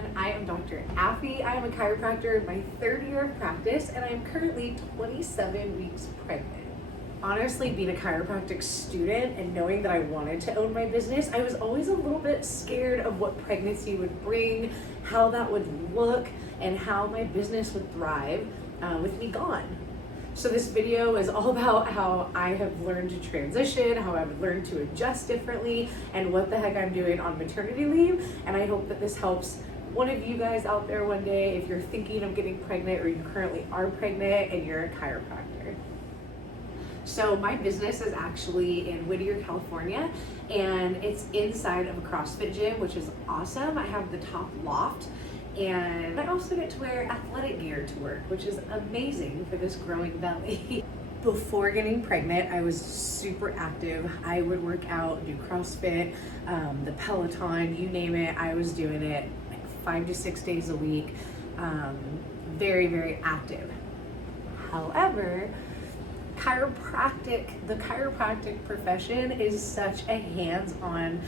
everyone, I am Dr. Affy. I am a chiropractor in my third year of practice and I am currently 27 weeks pregnant. Honestly, being a chiropractic student and knowing that I wanted to own my business, I was always a little bit scared of what pregnancy would bring, how that would look, and how my business would thrive with me gone. So this video is all about how I have learned to transition, how I've learned to adjust differently, and what the heck I'm doing on maternity leave. And I hope that this helps one of you guys out there one day if you're thinking of getting pregnant or you currently are pregnant and you're a chiropractor. So my business is actually in Whittier, California, and it's inside of a CrossFit gym, which is awesome. I have the top loft. And I also get to wear athletic gear to work, which is amazing for this growing belly. Before getting pregnant, I was super active. I would work out, do CrossFit, the Peloton, you name it. I was doing it like 5 to 6 days a week. Very, very active. However, the chiropractic profession is such a hands-on,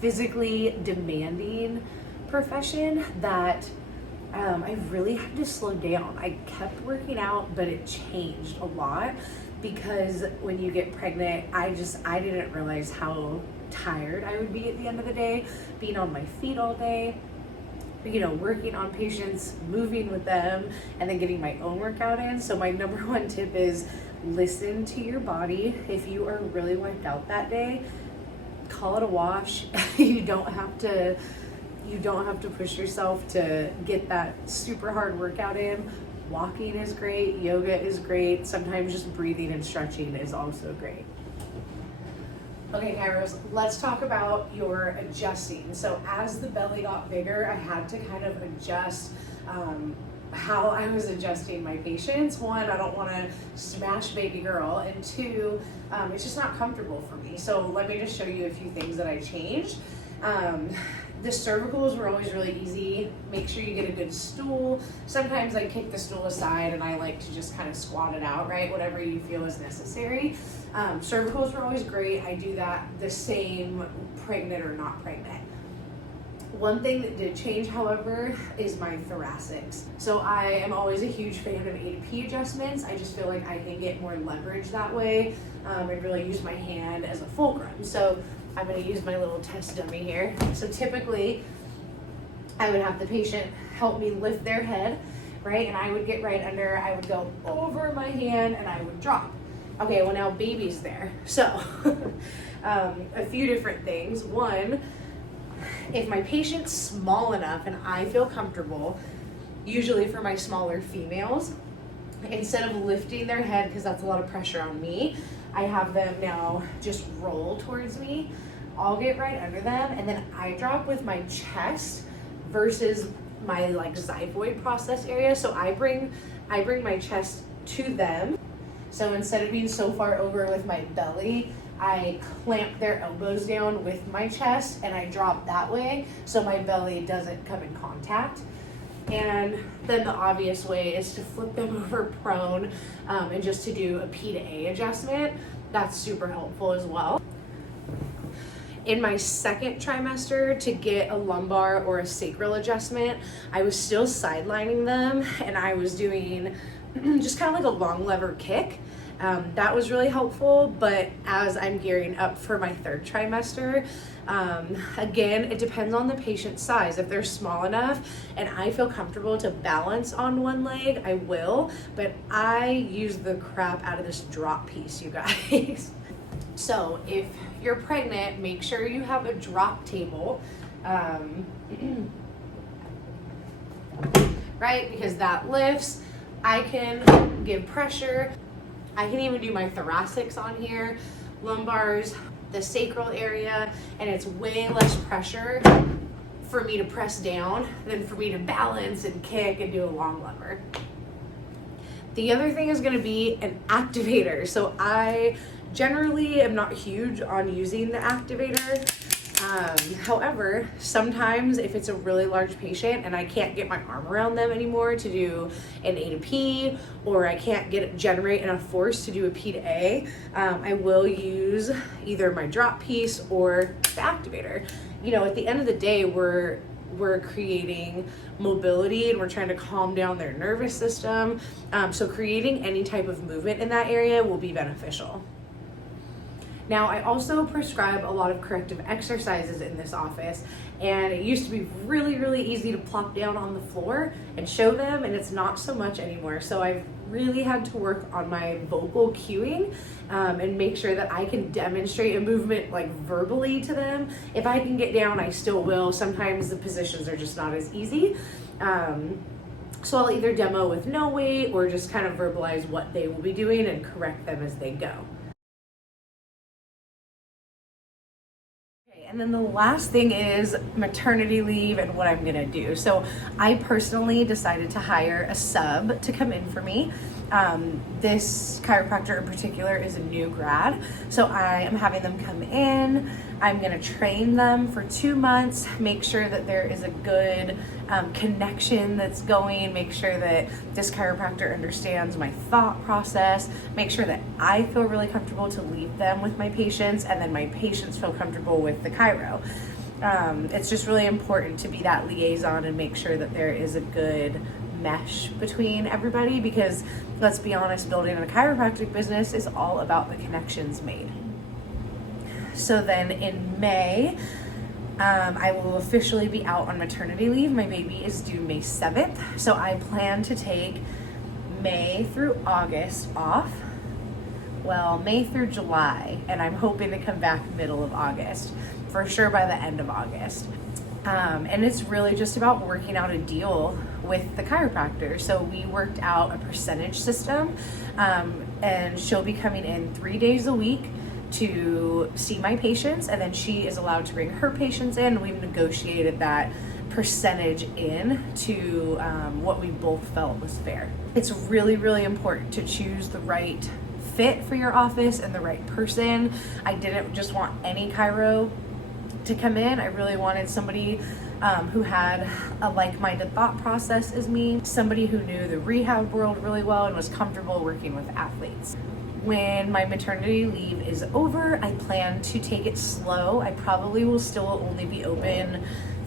physically demanding profession that I really had to slow down. I kept working out, but it changed a lot because when you get pregnant, I didn't realize how tired I would be at the end of the day, being on my feet all day, working on patients, moving with them, and then getting my own workout in. So my number one tip is listen to your body. If you are really wiped out that day, call it a wash. You don't have to push yourself to get that super hard workout in. Walking is great, yoga is great, sometimes just breathing and stretching is also great. Okay, Kairos, let's talk about your adjusting. So as the belly got bigger, I had to kind of adjust how I was adjusting my patients. One, I don't want to smash baby girl, and two, it's just not comfortable for me. So let me just show you a few things that I changed. The cervicals were always really easy. Make sure you get a good stool. Sometimes I kick the stool aside and I like to just kind of squat it out, right? Whatever you feel is necessary. Cervicals were always great. I do that the same pregnant or not pregnant. One thing that did change, however, is my thoracics. So I am always a huge fan of A to P adjustments. I just feel like I can get more leverage that way and really use my hand as a fulcrum. So I'm going to use my little test dummy here. So typically, I would have the patient help me lift their head, right? And I would get right under, I would go over my hand and I would drop. Okay, well now baby's there. So a few different things. One, if my patient's small enough and I feel comfortable, usually for my smaller females, instead of lifting their head, because that's a lot of pressure on me, I have them now just roll towards me. I'll get right under them and then I drop with my chest versus my xiphoid process area. So I bring my chest to them. So instead of being so far over with my belly, I clamp their elbows down with my chest and I drop that way so my belly doesn't come in contact. And then the obvious way is to flip them over prone and just to do a P to A adjustment. That's super helpful as well. In my second trimester, to get a lumbar or a sacral adjustment, I was still sidelining them and I was doing just kind of like a long lever kick. That was really helpful, but as I'm gearing up for my third trimester, again, it depends on the patient's size. If they're small enough and I feel comfortable to balance on one leg, I will, but I use the crap out of this drop piece, you guys. So if you're pregnant, make sure you have a drop table, right? Because that lifts, I can give pressure. I can even do my thoracics on here, lumbars, the sacral area, and it's way less pressure for me to press down than for me to balance and kick and do a long lever. The other thing is going to be an activator. So I generally am not huge on using the activator. However, sometimes if it's a really large patient and I can't get my arm around them anymore to do an A to P, or I can't generate enough force to do a P to A, I will use either my drop piece or the activator. At the end of the day, we're we're creating mobility and we're trying to calm down their nervous system. So creating any type of movement in that area will be beneficial. Now, I also prescribe a lot of corrective exercises in this office, and it used to be really, really easy to plop down on the floor and show them, and it's not so much anymore. So I've really had to work on my vocal cueing and make sure that I can demonstrate a movement like verbally to them. If I can get down, I still will. Sometimes the positions are just not as easy. So I'll either demo with no weight or just kind of verbalize what they will be doing and correct them as they go. And then the last thing is maternity leave and what I'm gonna do. So I personally decided to hire a sub to come in for me. This chiropractor in particular is a new grad. So I am having them come in. I'm gonna train them for 2 months, make sure that there is a good connection that's going, make sure that this chiropractor understands my thought process, make sure that I feel really comfortable to leave them with my patients, and then my patients feel comfortable with the chiro. It's just really important to be that liaison and make sure that there is a good mesh between everybody, because let's be honest, building a chiropractic business is all about the connections made. So then in May, I will officially be out on maternity leave. My baby is due May 7th. So I plan to take May through August off. Well, May through July, and I'm hoping to come back middle of August, for sure by the end of August. And it's really just about working out a deal with the chiropractor. So we worked out a percentage system, and she'll be coming in 3 days a week to see my patients, and then she is allowed to bring her patients in. We've negotiated that percentage in to what we both felt was fair. It's really, really important to choose the right fit for your office and the right person. I didn't just want any chiro to come in. I really wanted somebody who had a like-minded thought process as me, somebody who knew the rehab world really well and was comfortable working with athletes. When my maternity leave is over, I plan to take it slow. I probably will still only be open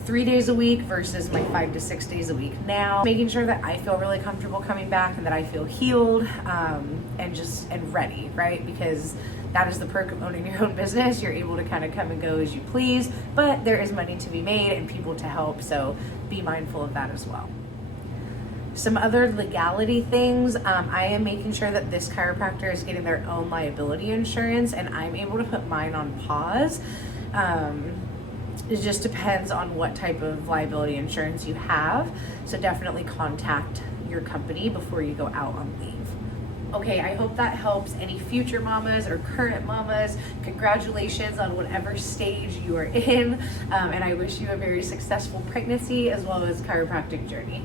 3 days a week versus my 5 to 6 days a week now, making sure that I feel really comfortable coming back and that I feel healed and ready, right? Because that is the perk of owning your own business. You're able to kind of come and go as you please, but there is money to be made and people to help, so be mindful of that as well. Some other legality things, I am making sure that this chiropractor is getting their own liability insurance, and I'm able to put mine on pause. It just depends on what type of liability insurance you have, so definitely contact your company before you go out on leave. Okay, I hope that helps any future mamas or current mamas. Congratulations on whatever stage you are in, and I wish you a very successful pregnancy as well as chiropractic journey.